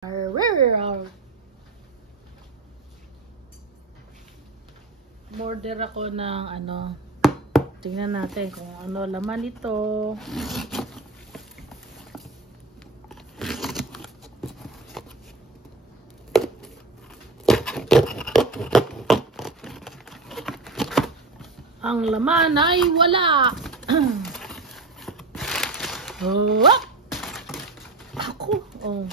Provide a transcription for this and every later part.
Order ako ng ano. Tingnan natin kung ano laman ito. Ang laman ay wala. Oh. Ako. Oh.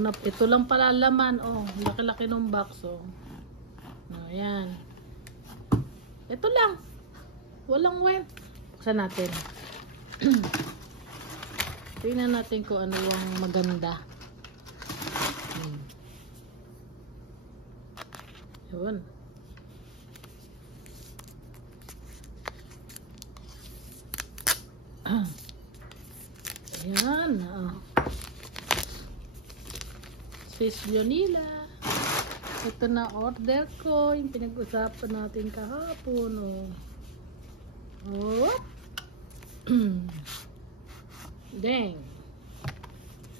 Ito lang pala laman. Oh, laki-laki ng box. Oh. Ayan. Ito lang. Walang wet. Buksan natin. Tingnan natin kung ano yung maganda. Yun. Ayan. Sis Leonila. Ito na order ko. Yung pinag-usapan natin kahapon. Oh. Dang.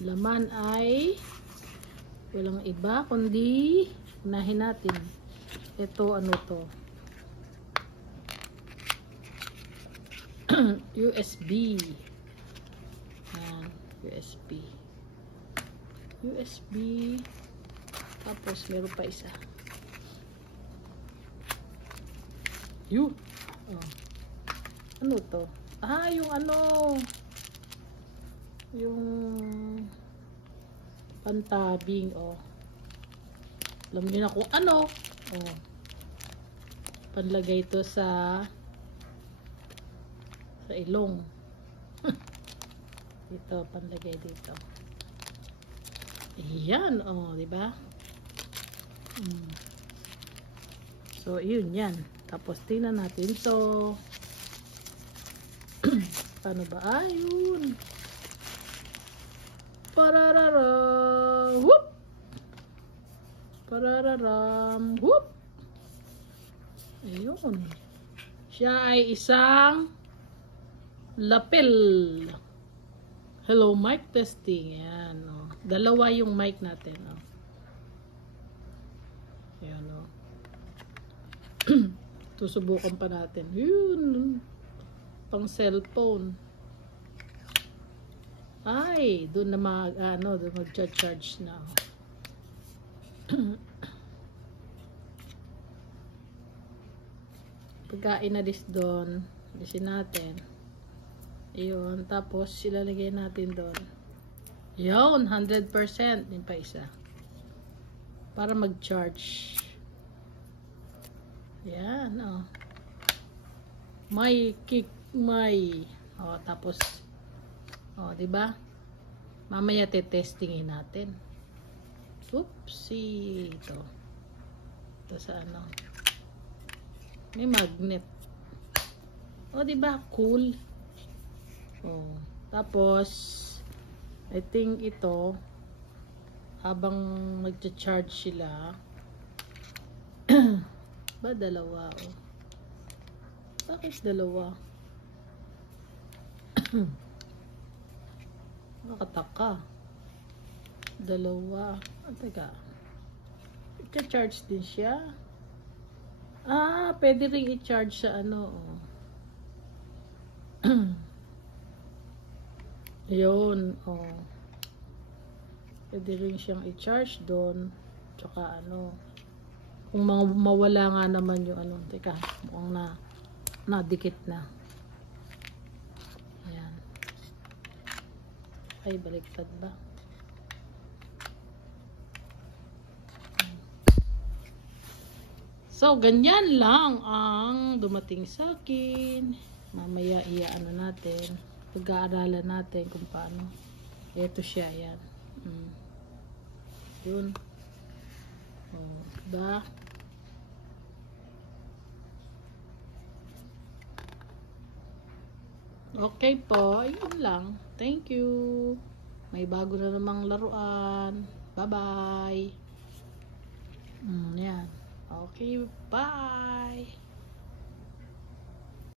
Laman ay walang iba kundi unahin natin. Ito ano to? USB. Ayan. USB. Tapos meron pa isa. Yun. Oh. Ano to? Yung ano. Yung pantabing. Oh. Alam niyo na kung ano. Oh. Panlagay to sa ilong. Dito, panlagay dito. Ayan. Oh, di ba? So, yun yan. Tapos, tingnan natin. So, paano ba? Ayun. Parararam. Whoop! Parararam. Whoop! Ayun. Siya ay isang lapel. Hello, mic testing. Ayan. Oh. Dalawa yung mic natin. Oh. Ayan, o. Susubukan pa natin. Yun. Pang cellphone. Ay, doon na doon mag-charge na. Pagkain na dis doon. Alisin natin. Ayun. Tapos, ilalagay natin doon. Yun, 100%. Yung pa isa. Para mag-charge. Yan, oh. May kick, may. Oh, tapos, oh, diba? Mamaya te-testingin natin. Oopsie. Ito sa ano. May magnet. Oh, diba? Cool. Oh, tapos, I think ito, habang nag-charge sila, ba dalawa, oh. Bakit dalawa? Nakataka. Dalawa. Teka. I-charge din siya. Pwede rin i-charge sa ano, oh. Ayun, oh. Pwede rin siyang i-charge doon. Tsaka ano, kung mawala nga naman yung ano, teka, mukhang nadikit na. Ayan. Ay, baliktad ba? So, ganyan lang ang dumating sa akin. Mamaya ano natin. Pag-aaralan natin kung paano. Ito siya, yan. Yun. Oh, diba? Okay po. Yun lang. Thank you. May bago na namang laruan. Bye-bye. Yan. Okay, bye.